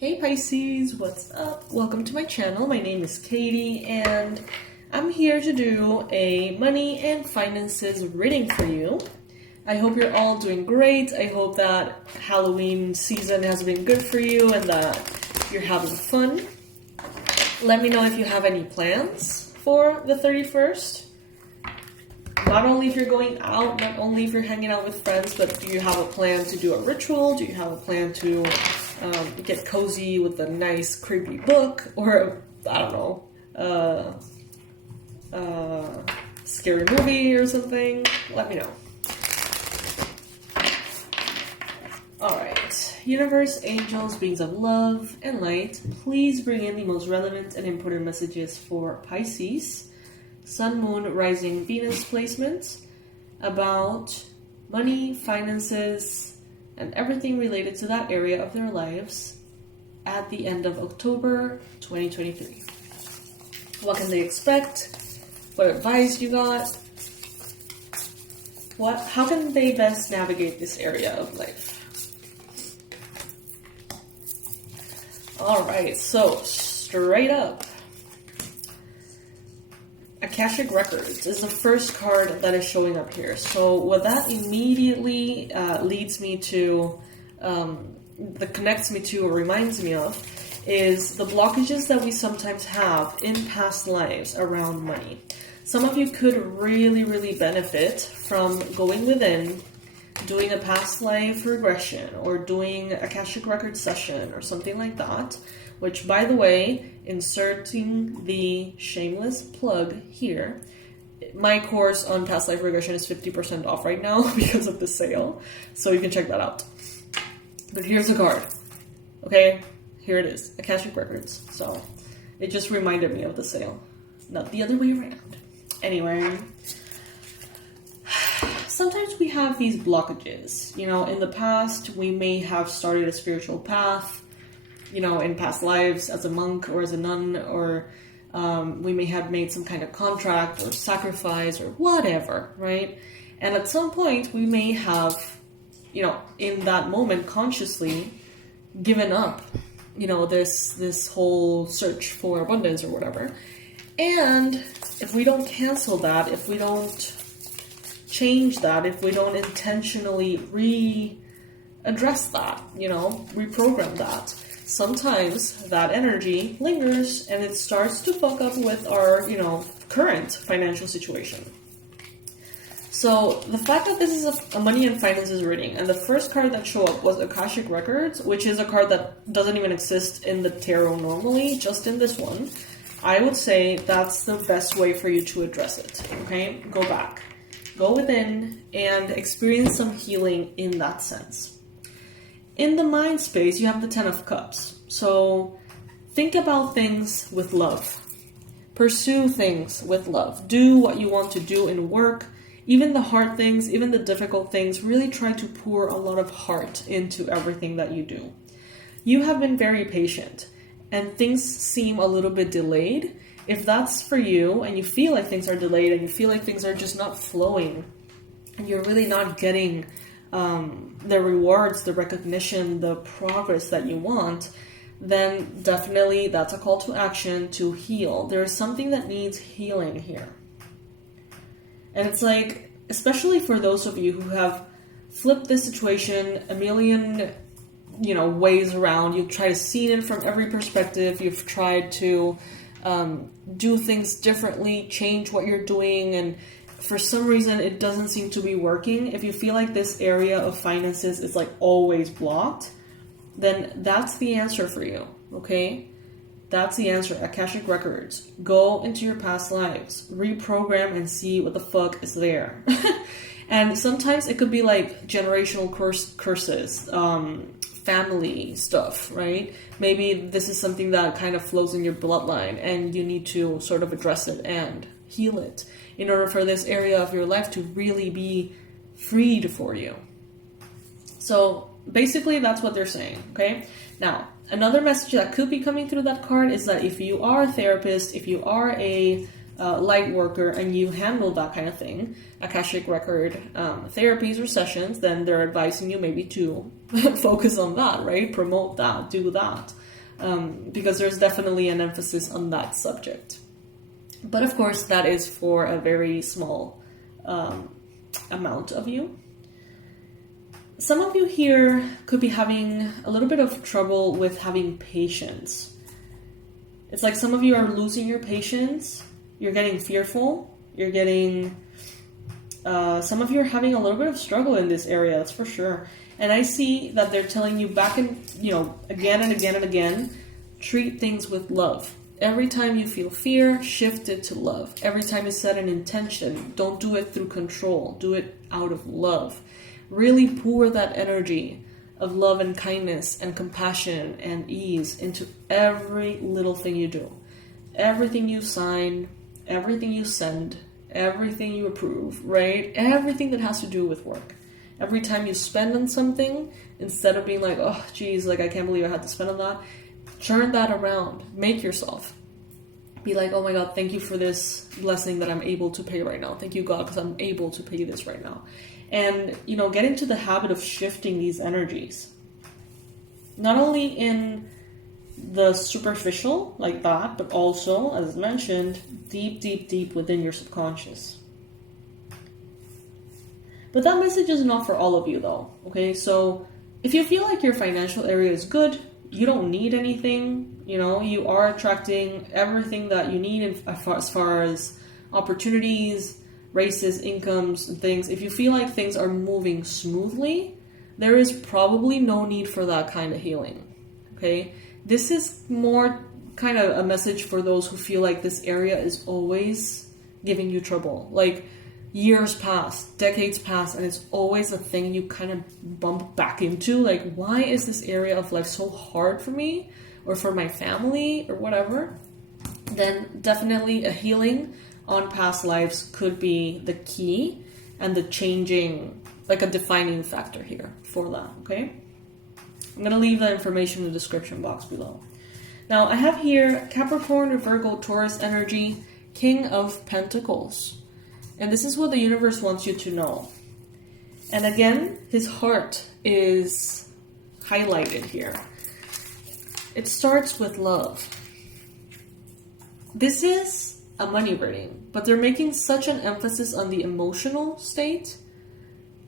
Hey Pisces, what's up? Welcome to my channel. My name is Katie and I'm here to do a money and finances reading for you. I hope you're all doing great. I hope that Halloween season has been good for you and that you're having fun. Let me know if you have any plans for the 31st. Not only if you're going out, not only if you're hanging out with friends, but do you have a plan to do a ritual? Do you have a plan to get cozy with a nice creepy book, or I don't know, scary movie or something? Let me know. Alright, universe, angels, beings of love and light, please bring in the most relevant and important messages for Pisces, Sun, Moon, Rising, Venus placements about money, finances, and everything related to that area of their lives at the end of October 2023. What can they expect? What advice you got? How can they best navigate this area of life? Alright, so straight up. Akashic Records is the first card that is showing up here. So what that immediately leads me to, that connects me to or reminds me of, is the blockages that we sometimes have in past lives around money. Some of you could really benefit from going within, doing a past life regression, or doing a Akashic Records session or something like that. Which, by the way, inserting the shameless plug here, my course on past life regression is 50% off right now because of the sale, so you can check that out. But here's the card. Okay, here it is, Akashic Records. So it just reminded me of the sale, not the other way around. Anyway, sometimes we have these blockages. You know, in the past, we may have started a spiritual path, you know, in past lives as a monk or as a nun, or we may have made some kind of contract or sacrifice or whatever, right? And at some point we may have, you know, in that moment consciously given up, you know, this whole search for abundance or whatever. And if we don't cancel that, if we don't change that, if we don't intentionally address that, you know, reprogram that, sometimes that energy lingers and it starts to fuck up with our, you know, current financial situation. So the fact that this is a money and finances reading, and the first card that showed up was Akashic Records, which is a card that doesn't even exist in the tarot normally, just in this one, I would say that's the best way for you to address it, okay? Go back. Go within and experience some healing in that sense. In the mind space, you have the 10 of Cups. So think about things with love. Pursue things with love. Do what you want to do in work. Even the hard things, even the difficult things, really try to pour a lot of heart into everything that you do. You have been very patient and things seem a little bit delayed. If that's for you and you feel like things are delayed and you feel like things are just not flowing and you're really not getting the rewards, the recognition, the progress that you want, then definitely that's a call to action to heal. There is something that needs healing here. And it's like, especially for those of you who have flipped this situation a million, you know, ways around. You've tried to see it from every perspective. You've tried to do things differently, change what you're doing, and for some reason it doesn't seem to be working. If you feel like this area of finances is like always blocked, then that's the answer for you, okay? That's the answer. Akashic Records. Go into your past lives, reprogram and see what the fuck is there. And sometimes it could be like generational curses, family stuff, right? Maybe this is something that kind of flows in your bloodline and you need to sort of address it and heal it in order for this area of your life to really be freed for you. So basically that's what they're saying, okay? Now, another message that could be coming through that card is that if you are a therapist, if you are a light worker and you handle that kind of thing, Akashic Record therapies or sessions, then they're advising you maybe to focus on that, right? Promote that, do that. because there's definitely an emphasis on that subject. But of course, that is for a very small amount of you. Some of you here could be having a little bit of trouble with having patience. It's like some of you are losing your patience. You're getting fearful. You're getting... some of you are having a little bit of struggle in this area, that's for sure. And I see that they're telling you back and, again and again and again, treat things with love. Every time you feel fear, shift it to love. Every time you set an intention, don't do it through control. Do it out of love. Really pour that energy of love and kindness and compassion and ease into every little thing you do. Everything you sign, everything you send, everything you approve, right? Everything that has to do with work. Every time you spend on something, instead of being like, oh, geez, like I can't believe I had to spend on that, turn that around. Make yourself. Be like, oh my God, thank you for this blessing that I'm able to pay right now. Thank you, God, because I'm able to pay this right now. And, get into the habit of shifting these energies. Not only in the superficial, like that, but also, as mentioned, deep, deep, deep within your subconscious. But that message is not for all of you, though, okay? So, if you feel like your financial area is good, you don't need anything, you are attracting everything that you need as far as opportunities, raises, incomes, and things. If you feel like things are moving smoothly, there is probably no need for that kind of healing, okay? This is more kind of a message for those who feel like this area is always giving you trouble. Like, years pass, decades pass, and it's always a thing you kind of bump back into. Like, why is this area of life so hard for me or for my family or whatever? Then definitely a healing on past lives could be the key and the changing, like a defining factor here for that, okay? I'm going to leave the information in the description box below. Now, I have here Capricorn, Virgo, Taurus energy, King of Pentacles. And this is what the universe wants you to know. And again, his heart is highlighted here. It starts with love. This is a money reading, but they're making such an emphasis on the emotional state.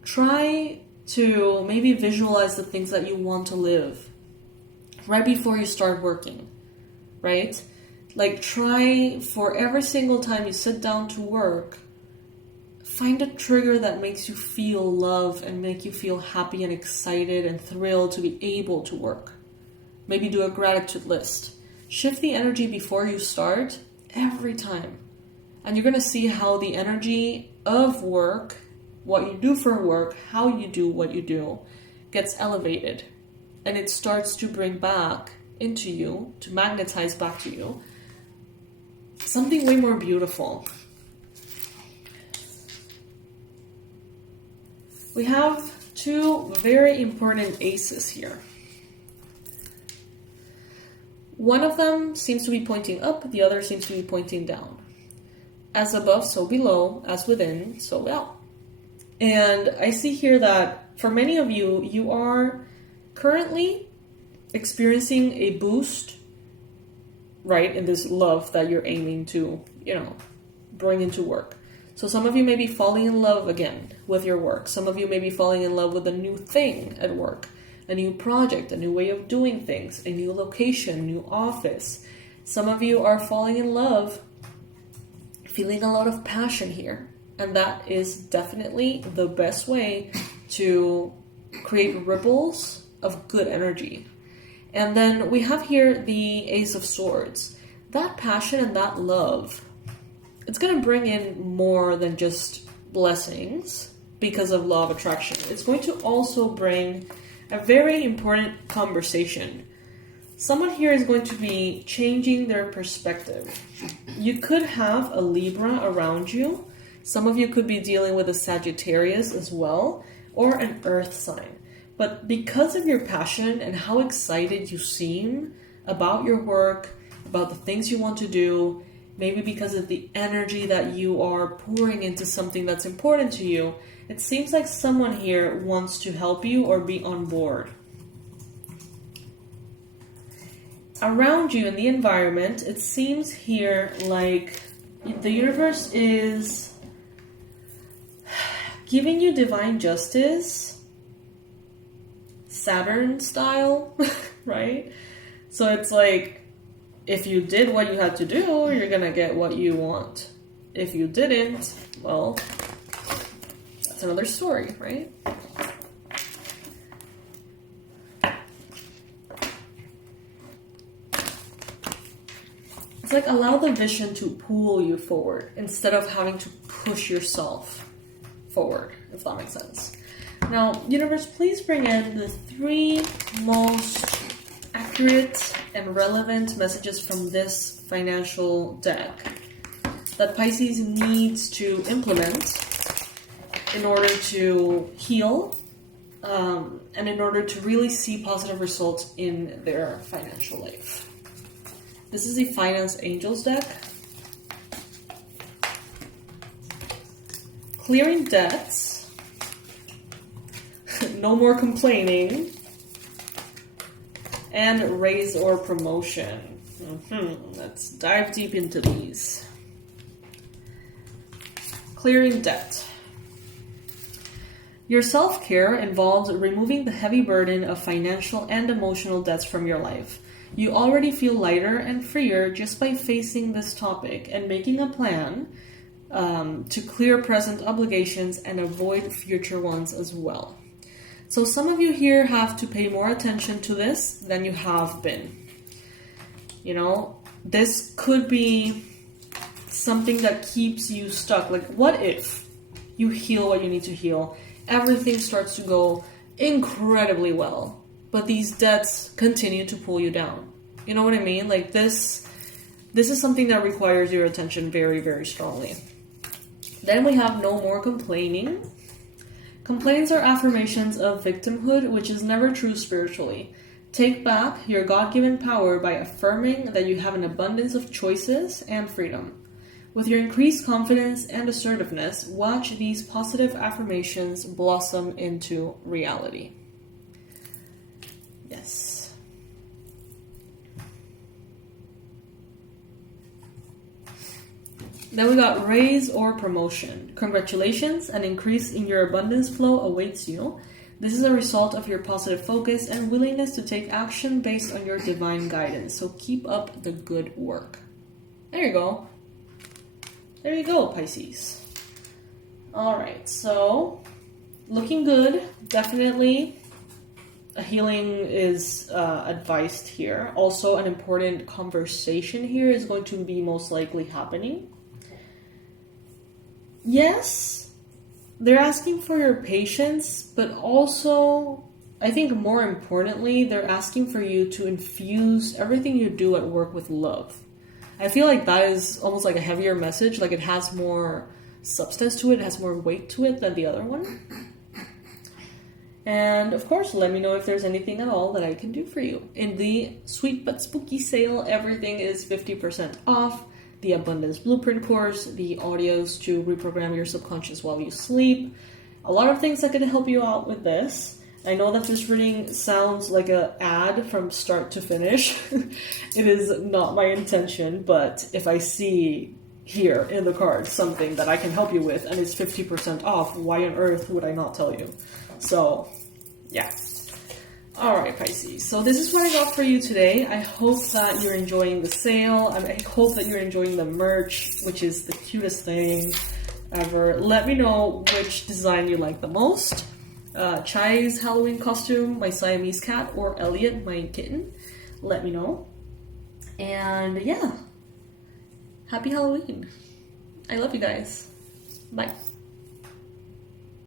Try to maybe visualize the things that you want to live right before you start working, right? Like, try for every single time you sit down to work, find a trigger that makes you feel love and make you feel happy and excited and thrilled to be able to work. Maybe do a gratitude list. Shift the energy before you start every time. And you're going to see how the energy of work, what you do for work, how you do what you do, gets elevated. And it starts to bring back into you, to magnetize back to you, something way more beautiful. We have two very important aces here. One of them seems to be pointing up, the other seems to be pointing down. As above, so below, as within, so without. And I see here that for many of you, you are currently experiencing a boost, right, in this love that you're aiming to, bring into work. So some of you may be falling in love again with your work. Some of you may be falling in love with a new thing at work, a new project, a new way of doing things, a new location, new office. Some of you are falling in love, feeling a lot of passion here. And that is definitely the best way to create ripples of good energy. And then we have here the Ace of Swords. That passion and that love, it's going to bring in more than just blessings because of law of attraction. It's going to also bring a very important conversation. Someone here is going to be changing their perspective. You could have a Libra around you. Some of you could be dealing with a Sagittarius as well, or an earth sign. But because of your passion and how excited you seem about your work, about the things you want to do, maybe because of the energy that you are pouring into something that's important to you, it seems like someone here wants to help you or be on board. around you in the environment, it seems here like the universe is giving you divine justice, Saturn style, right? So it's like, if you did what you had to do, you're gonna get what you want. If you didn't, well, that's another story, right? It's like, allow the vision to pull you forward instead of having to push yourself forward, if that makes sense. Now, universe, please bring in the 3 most accurate and relevant messages from this financial deck that Pisces needs to implement in order to heal and in order to really see positive results in their financial life. This is the Finance Angels deck. Clearing debts. No more complaining. And raise or promotion. Let's dive deep into these. Clearing debt. Your self-care involves removing the heavy burden of financial and emotional debts from your life. You already feel lighter and freer just by facing this topic and making a plan to clear present obligations and avoid future ones as well. So some of you here have to pay more attention to this than you have been. You know, this could be something that keeps you stuck. Like, what if you heal what you need to heal? Everything starts to go incredibly well, but these debts continue to pull you down. You know what I mean? Like, this is something that requires your attention very, very strongly. Then we have no more complaining. Complaints are affirmations of victimhood, which is never true spiritually. Take back your God-given power by affirming that you have an abundance of choices and freedom. With your increased confidence and assertiveness, watch these positive affirmations blossom into reality. Yes. Then we got raise or promotion. Congratulations, an increase in your abundance flow awaits you. This is a result of your positive focus and willingness to take action based on your divine guidance. So keep up the good work. There you go. There you go, Pisces. Alright, so looking good. Definitely a healing is advised here. Also, an important conversation here is going to be most likely happening. Yes, they're asking for your patience, but also, I think more importantly, they're asking for you to infuse everything you do at work with love. I feel like that is almost like a heavier message, like it has more substance to it, it has more weight to it than the other one. And of course, let me know if there's anything at all that I can do for you. In the Sweet But Spooky sale, everything is 50% off. The Abundance Blueprint course, the audios to reprogram your subconscious while you sleep. A lot of things that can help you out with this. I know that this reading sounds like an ad from start to finish. It is not my intention, but if I see here in the card something that I can help you with and it's 50% off, why on earth would I not tell you? So, yeah. Alright, Pisces. So this is what I got for you today. I hope that you're enjoying the sale. I hope that you're enjoying the merch, which is the cutest thing ever. Let me know which design you like the most. Chai's Halloween costume, my Siamese cat, or Elliot, my kitten. Let me know. And yeah. Happy Halloween. I love you guys. Bye.